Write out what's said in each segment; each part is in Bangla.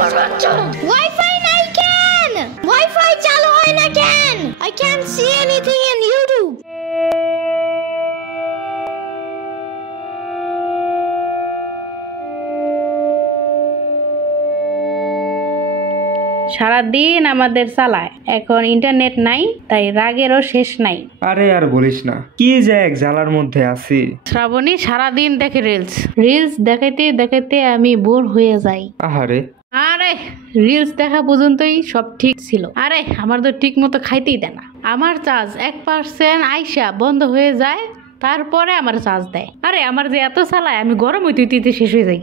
ওয়াইফাই নাই কেন? ওয়াইফাই চালু হয় না কেন? I can't see anything in YouTube. সারাদিন আমাদের চালায়, এখন ইন্টারনেট নাই, তাই রাগেরও শেষ নাই। আরে আর বলিস না, কি যে এক জ্বালার মধ্যে আছি। শ্রাবণী সারাদিন দেখে রিলস দেখাইতে দেখাইতে আমি বোর হয়ে যাই। আহারে, আরে রিলস দেখা পর্যন্তই সব ঠিক ছিল। আরে আমার তো ঠিক মতো খাইতেই দেয় না। আমার চার্জ 1% আইসা বন্ধ হয়ে যায়, তারপরে আমার চার্জ দেয়। আরে আমার যে এত চালায়, আমি গরম হইতে শেষ হয়ে যাই।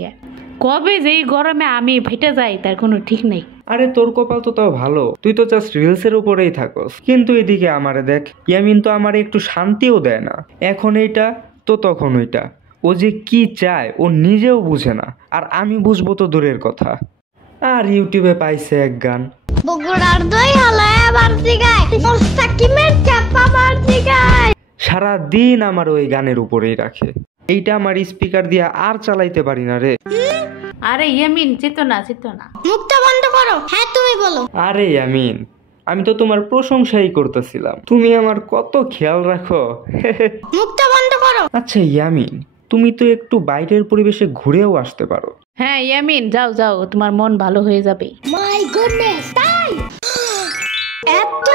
কবে যেই গরমে আমি ফেটে যাই তার কোনো ঠিক নেই। আরে তোর কপাল তো তাও ভালো, তুই তো জাস্ট রিলসের উপরেই থাকস। কিন্তু এদিকে আমারে দেখ, ইয়ামিন তো আমারে একটু শান্তিও দেয় না। এখন এইটা তো তখন ওইটা, ও যে কি চায় ও নিজেও বুঝে না, আর আমি বুঝবো তো দূরের কথা। আর ইউটিউবে পাইছে এক গান, বগুড়ার দই হালায় বাড়তি গায়, মোস্তাকিমের চাপা বাড়তি গায়। সারা দিন আমার ওই গানের উপরেই রাখে। এইটা আমার স্পিকার দিয়ে আর চালাইতে পারি না রে। আরে ইয়ামিন চিত্ত না। মুখটা বন্ধ করো। হ্যাঁ তুমি বলো। আরে ইয়ামিন, আমি তো তোমার প্রশংসাই করতেছিলাম, তুমি আমার কত খেয়াল রাখো। মুখটা বন্ধ করো। আচ্ছা ইয়ামিন, তুমি তো একটু বাইরের পরিবেশে ঘুরেও আসতে পারো। হ্যাঁ ইয়ামিন, যাও, তোমার মন ভালো হয়ে যাবে। মাই গুডনেস, তাই? এত